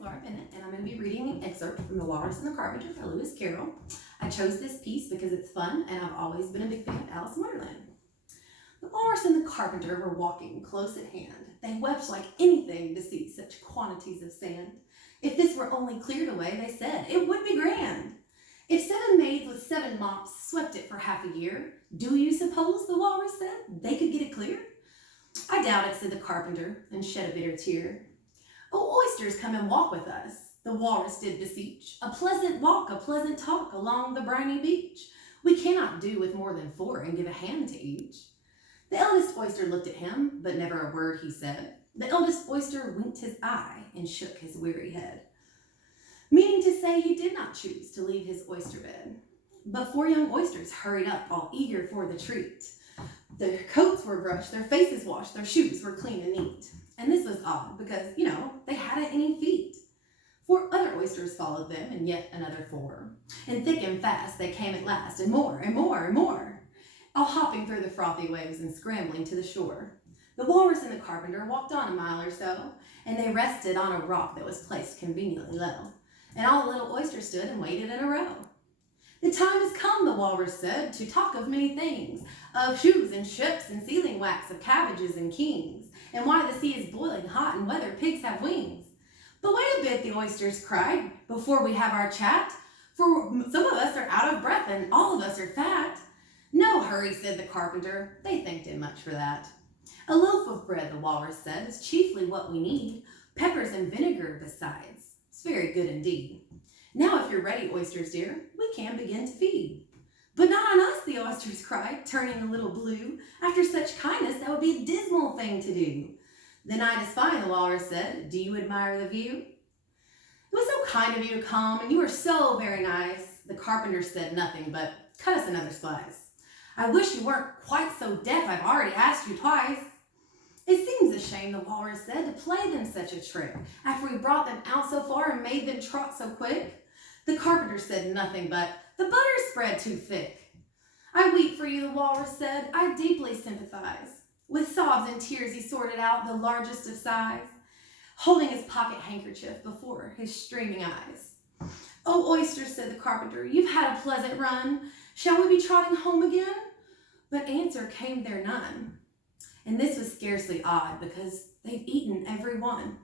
Laura Bennett, and I'm going to be reading an excerpt from The Walrus and the Carpenter by Lewis Carroll. I chose this piece because it's fun, and I've always been a big fan of Alice in Wonderland. The Walrus and the Carpenter were walking close at hand. They wept like anything to see such quantities of sand. If this were only cleared away, they said, it would be grand. If 7 maids with 7 mops swept it for half a year, do you suppose, the Walrus said, they could get it clear? I doubt it, said the Carpenter, and shed a bitter tear. Oh, oysters, come and walk with us, the Walrus did beseech. A pleasant walk, a pleasant talk along the briny beach. We cannot do with more than 4 and give a hand to each. The eldest oyster looked at him, but never a word he said. The eldest oyster winked his eye and shook his weary head, meaning to say he did not choose to leave his oyster bed. But 4 young oysters hurried up, all eager for the treat. Their coats were brushed, their faces washed, their shoes were clean and neat. And this was odd because, they hadn't any feet. 4 other oysters followed them, and yet another 4. And thick and fast they came at last, and more and more and more, all hopping through the frothy waves and scrambling to the shore. The Walrus and the Carpenter walked on a mile or so, and they rested on a rock that was placed conveniently low. And all the little oysters stood and waited in a row. The time has come, the Walrus said, to talk of many things, of shoes and ships and sealing wax, of cabbages and kings, and why the sea is boiling hot and whether pigs have wings. But wait a bit, the oysters cried, before we have our chat, for some of us are out of breath and all of us are fat. No hurry, said the Carpenter, they thanked him much for that. A loaf of bread, the Walrus said, is chiefly what we need, peppers and vinegar besides. It's very good indeed. Now if you're ready, oysters dear, we can begin to feed. But not on us, the oysters cried, turning a little blue. After such kindness, that would be a dismal thing to do. The night is fine, the Walrus said. Do you admire the view? It was so kind of you to come, and you were so very nice. The Carpenter said nothing, but cut us another slice. I wish you weren't quite so deaf, I've already asked you twice. It seems a shame, the Walrus said, to play them such a trick, after we brought them out so far and made them trot so quick. The Carpenter said nothing, but the butter's spread too thick. I weep for you, the Walrus said, I deeply sympathize. With sobs and tears he sorted out the largest of sighs, holding his pocket handkerchief before his streaming eyes. Oh, oysters, said the Carpenter, you've had a pleasant run. Shall we be trotting home again? But answer came there none. And this was scarcely odd, because they'd eaten every one.